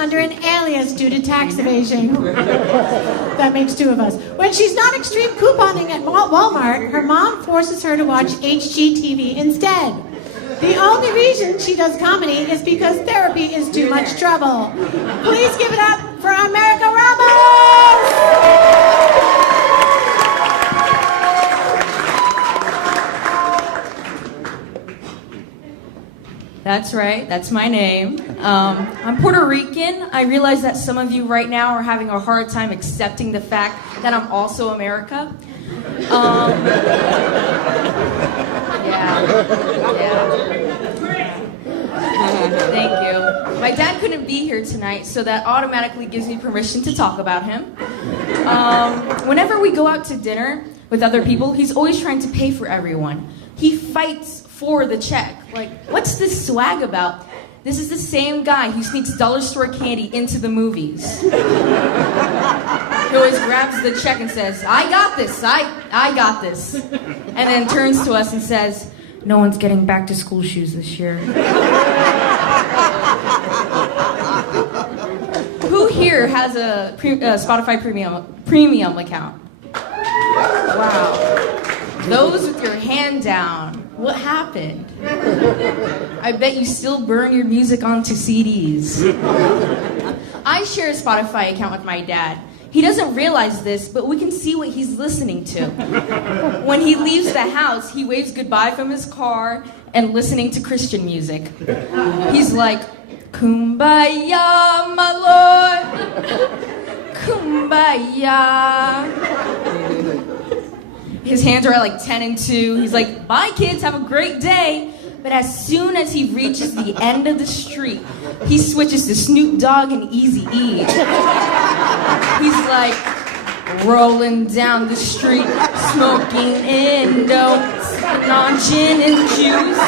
under an alias due to tax evasion. That makes two of us. When she's not extreme couponing at Walmart, her mom forces her to watch HGTV instead. The only reason she does comedy is because therapy is too much trouble. Please give it up for America Ramos! That's right, that's my name. I'm Puerto Rican. I realize that some of you right now are having a hard time accepting the fact that I'm also America. Thank you. My dad couldn't be here tonight, so that automatically gives me permission to talk about him. Whenever we go out to dinner with other people, he's always trying to pay for everyone. He fights for the check. Like, what's this swag about? This is the same guy who sneaks dollar store candy into the movies. He always grabs the check and says, I got this, I got this. And then turns to us and says, no one's getting back to school shoes this year. Who here has a Spotify premium account? Wow. Those with your hand down. What happened? I bet you still burn your music onto CDs. I share a Spotify account with my dad. He doesn't realize this, but we can see what he's listening to. When he leaves the house, he waves goodbye from his car and listening to Christian music. He's like, Kumbaya, my Lord. Kumbaya. His hands are at like 10 and 2. He's like, bye kids, have a great day. But as soon as he reaches the end of the street, he switches to Snoop Dogg and Eazy-E. He's like, rolling down the street, smoking Indo, non gin and juice.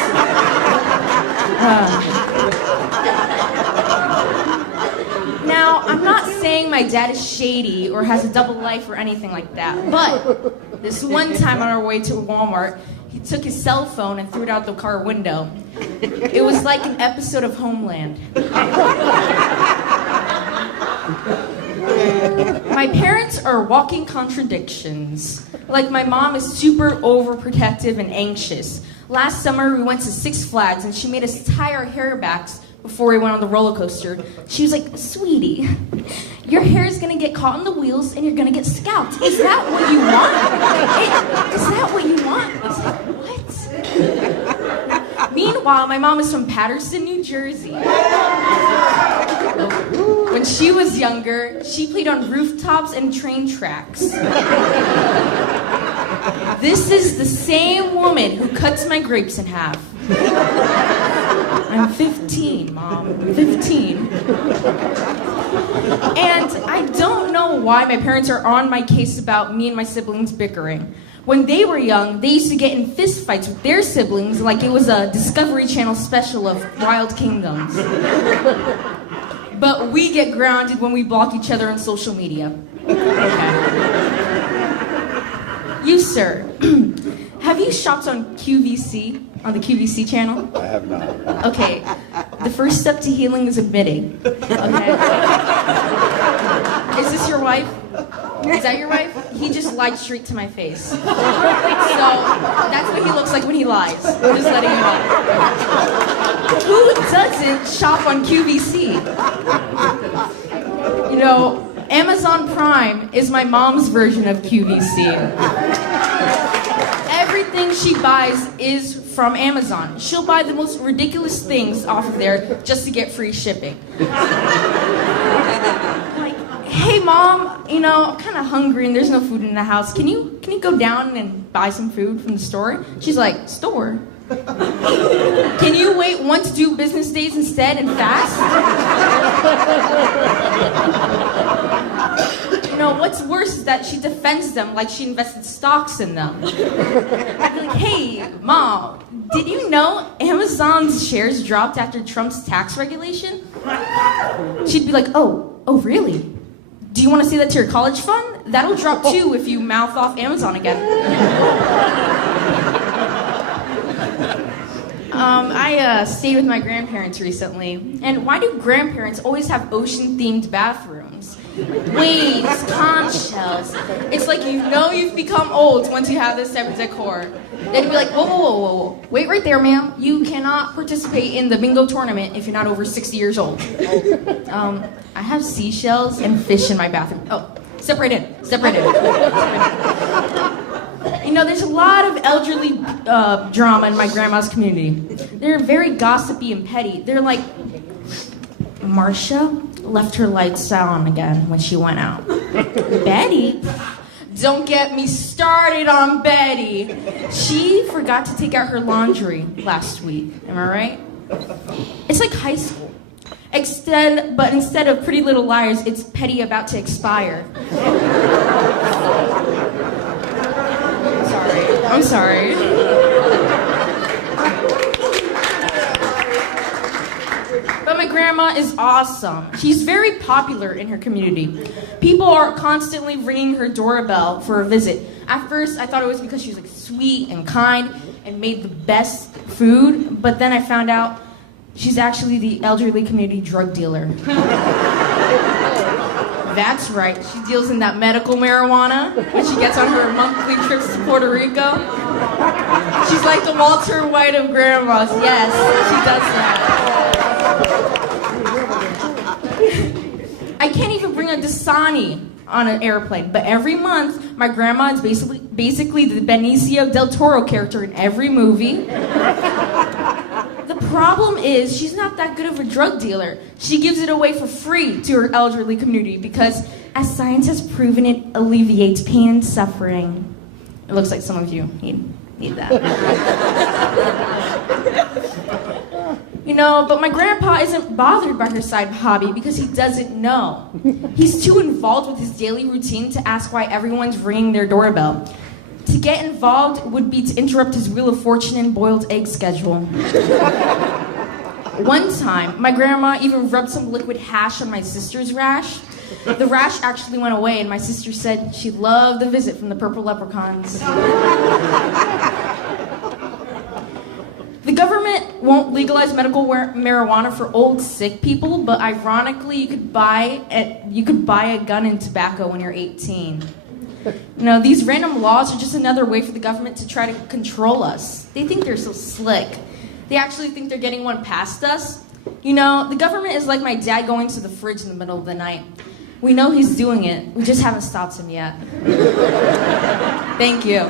Now, I'm not saying my dad is shady or has a double life or anything like that, but this one time on our way to Walmart, he took his cell phone and threw it out the car window. It was like an episode of Homeland. My parents are walking contradictions. Like, my mom is super overprotective and anxious. Last summer, we went to Six Flags, and she made us tie our hair backs before we went on the roller coaster. She was like, sweetie, your hair is gonna get caught on the wheels and you're gonna get scalped. Is that what you want? Is that what you want? I was like, what? Meanwhile, my mom is from Paterson, New Jersey. When she was younger, she played on rooftops and train tracks. This is the same woman who cuts my grapes in half. I'm 15, Mom. I'm 15. And I don't know why my parents are on my case about me and my siblings bickering. When they were young, they used to get in fist fights with their siblings like it was a Discovery Channel special of Wild Kingdoms. But we get grounded when we block each other on social media. Okay. You, sir, have you shopped on QVC? On the QVC channel? I have not. Okay. The first step to healing is admitting. Okay. Is this your wife? Is that your wife? He just lied straight to my face. So that's what he looks like when he lies. I'm just letting you know. Who doesn't shop on QVC? You know, Amazon Prime is my mom's version of QVC. Everything she buys is from Amazon. She'll buy the most ridiculous things off of there just to get free shipping. Like, hey Mom, you know, I'm kind of hungry and there's no food in the house. Can you go down and buy some food from the store? She's like, store? Can you wait 1 to 2 business days instead and fast? You know, what's worse is that she defends them like she invested stocks in them. I'd be like, hey, Mom, did you know Amazon's shares dropped after Trump's tax regulation? She'd be like, oh, really? Do you want to say that to your college fund? That'll drop too if you mouth off Amazon again. I stayed with my grandparents recently. And why do grandparents always have ocean-themed bathrooms? Waves, conch shells. It's like you know you've become old once you have this type of decor. They'd be like, whoa, whoa, whoa, whoa, whoa. Wait right there, ma'am. You cannot participate in the bingo tournament if you're not over 60 years old. I have seashells and fish in my bathroom. Oh, step right in. Step right in. You know, there's a lot of elderly drama in my grandma's community. They're very gossipy and petty. They're like, Marcia left her lights on again when she went out. Betty? Don't get me started on Betty. She forgot to take out her laundry last week. Am I right? It's like high school. But instead of Pretty Little Liars, it's Petty About to Expire. I'm sorry. But my grandma is awesome. She's very popular in her community. People are constantly ringing her doorbell for a visit. At first, I thought it was because she was like sweet and kind and made the best food, but then I found out she's actually the elderly community drug dealer. That's right, she deals in that medical marijuana when she gets on her monthly trips to Puerto Rico. She's like the Walter White of grandmas. Yes, she does that. I can't even bring a Dasani on an airplane, but every month my grandma is basically the Benicio del Toro character in every movie. The problem is she's not that good of a drug dealer. She gives it away for free to her elderly community because, as science has proven, it alleviates pain and suffering. It looks like some of you need that. You know, but my grandpa isn't bothered by her side hobby because he doesn't know. He's too involved with his daily routine to ask why everyone's ringing their doorbell. To get involved would be to interrupt his Wheel of Fortune and boiled egg schedule. One time, my grandma even rubbed some liquid hash on my sister's rash. The rash actually went away, and my sister said she loved the visit from the purple leprechauns. The government won't legalize medical marijuana for old, sick people, but ironically, you could buy a gun and tobacco when you're 18. You know, these random laws are just another way for the government to try to control us. They think they're so slick. They actually think they're getting one past us. You know, the government is like my dad going to the fridge in the middle of the night. We know he's doing it. We just haven't stopped him yet. Thank you.